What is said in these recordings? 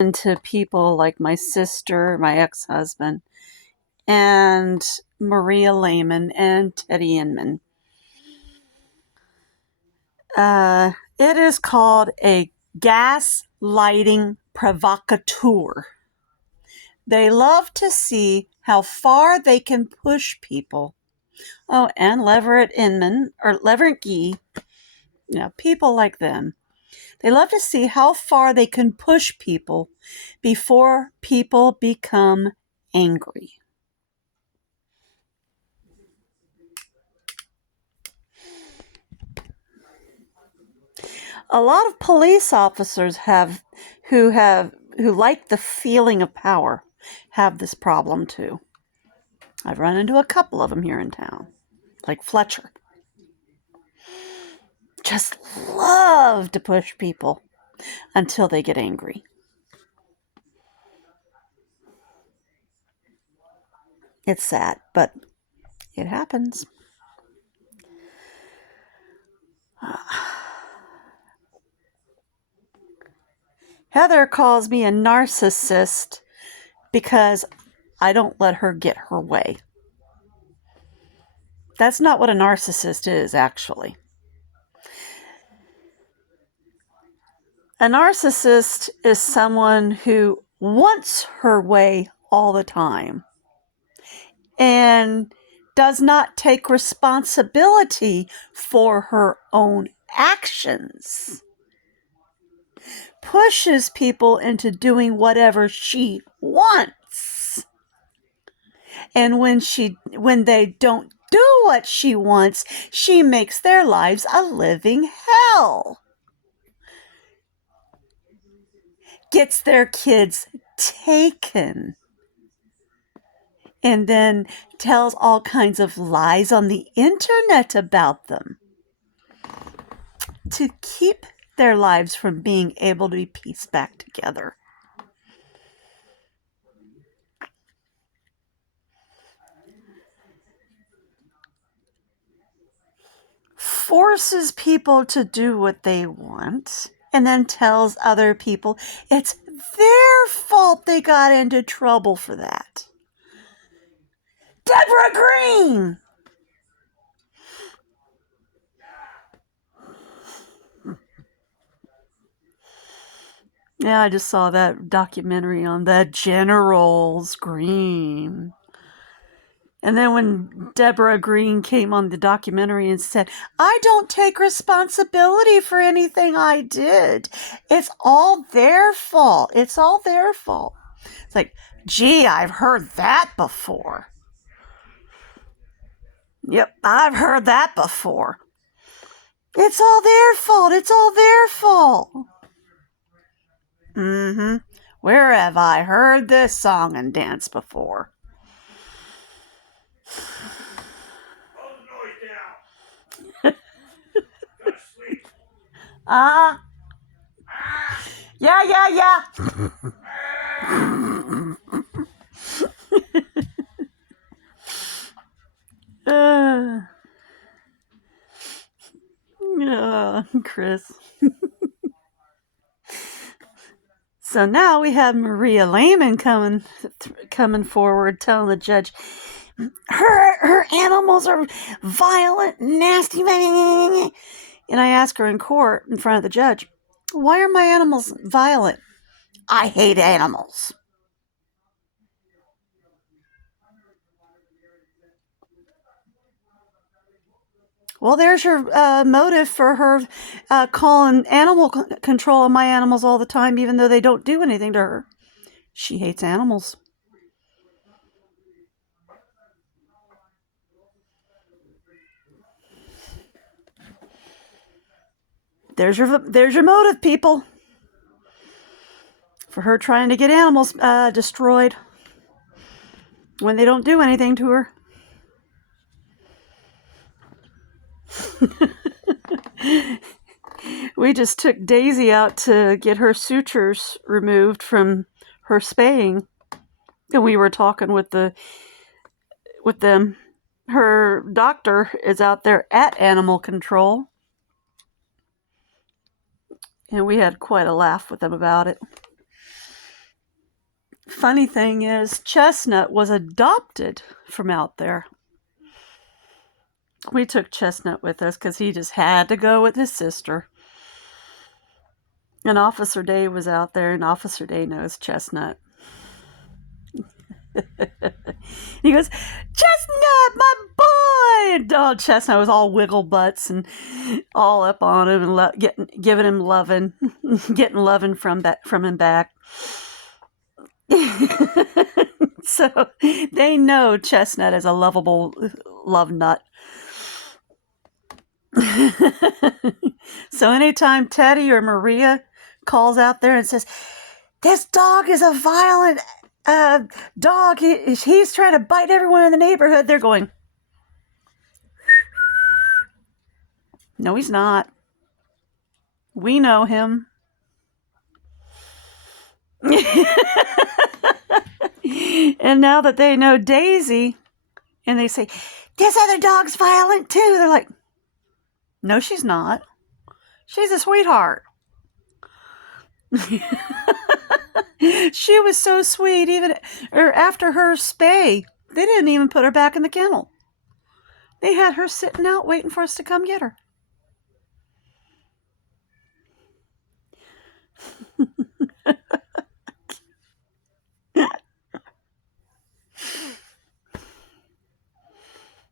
to people like my sister, my ex-husband, and Maria Layman and Teddy Inman. It is called a gaslighting provocateur. They love to see how far they can push people. Oh, and Leverette Inman, or Leverette, people like them. They love to see how far they can push people before people become angry. A lot of police officers who like the feeling of power have this problem too. I've run into a couple of them here in town, like Fletcher. Just love to push people until they get angry. It's sad, but it happens. Heather calls me a narcissist because I don't let her get her way. That's not what a narcissist is, actually. A narcissist is someone who wants her way all the time and does not take responsibility for her own actions. Pushes people into doing whatever she wants. And when they don't do what she wants, she makes their lives a living hell. Gets their kids taken. And then tells all kinds of lies on the internet about them to keep their lives from being able to be pieced back together. Forces people to do what they want and then tells other people it's their fault they got into trouble for that. Deborah Green! Yeah, I just saw that documentary on the Generals Green. And then when Deborah Green came on the documentary and said, I don't take responsibility for anything I did. It's all their fault. It's all their fault. It's like, gee, I've heard that before. Yep, I've heard that before. It's all their fault. It's all their fault. Where have I heard this song and dance before? Yeah. Chris. So now we have Maria Layman coming forward, telling the judge, her animals are violent, nasty. And I ask her in court, in front of the judge, why are my animals violent? I hate animals. Well, there's your motive for her calling animal control on my animals all the time, even though they don't do anything to her. She hates animals. There's your motive, people. For her trying to get animals destroyed when they don't do anything to her. We just took Daisy out to get her sutures removed from her spaying. And we were talking with them. Her doctor is out there at animal control. And we had quite a laugh with them about it. funny thing is, Chestnut was adopted from out there. We took Chestnut with us because he just had to go with his sister. And Officer Day was out there, and Officer Day knows Chestnut. He goes, Chestnut, my boy! And Chestnut was all wiggle butts and all up on him and giving him loving, getting loving from him back. So they know Chestnut is a lovable love nut. So anytime Teddy or Maria calls out there and says, this dog is a violent dog, he's trying to bite everyone in the neighborhood, they're going, no, he's not. We know him. And now that they know Daisy, and they say, this other dog's violent too, they're like, no, she's not. She's a sweetheart. She was so sweet. Even after her spay, they didn't even put her back in the kennel. They had her sitting out waiting for us to come get her.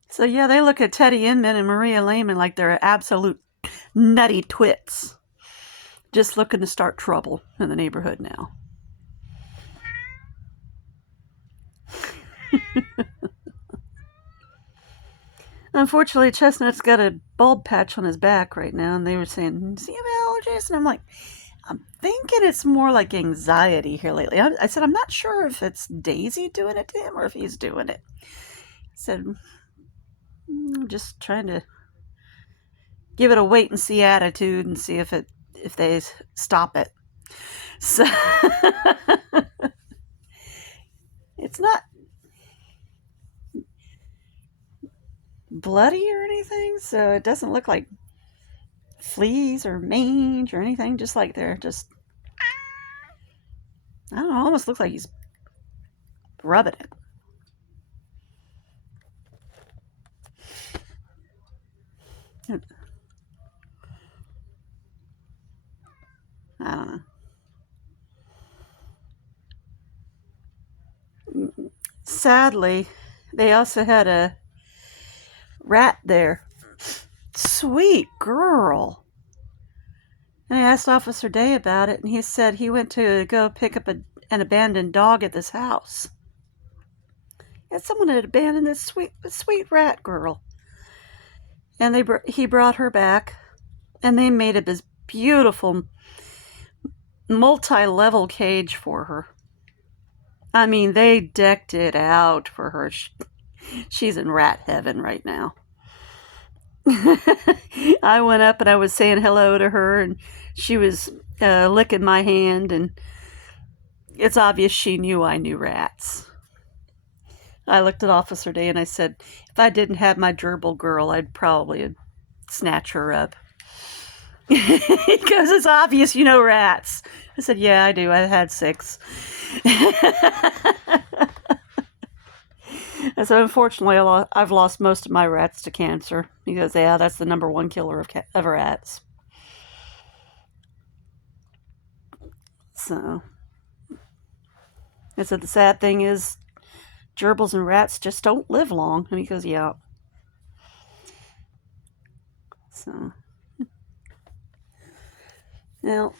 So yeah, they look at Teddy Inman and Maria Layman like they're absolute nutty twits. Just looking to start trouble in the neighborhood now. Unfortunately, Chestnut's got a bald patch on his back right now, and they were saying, does he have allergies? And I'm like, I'm thinking it's more like anxiety here lately. I said, I'm not sure if it's Daisy doing it to him or if he's doing it. I said, I'm just trying to give it a wait and see attitude and see if they stop it. So it's not bloody or anything, so it doesn't look like fleas or mange or anything, just like they're just, I don't know, almost looks like he's rubbing it. I don't know. Sadly, they also had a rat there. Sweet girl. And I asked Officer Day about it, and he said he went to go pick up an abandoned dog at this house. And someone had abandoned this sweet rat girl. And he brought her back, and they made up this beautiful multi-level cage for her. I mean, they decked it out for her. She's in rat heaven right now. I went up and I was saying hello to her, and she was licking my hand, and it's obvious she knew I knew rats. I looked at Officer Day and I said, if I didn't have my gerbil girl, I'd probably snatch her up. Because it's obvious you know rats. I said, yeah, I do. I've had 6. And so unfortunately, I've lost most of my rats to cancer. Because, yeah, that's the #1 killer of rats. So, I said, the sad thing is, gerbils and rats just don't live long. And he goes, yeah. So, now,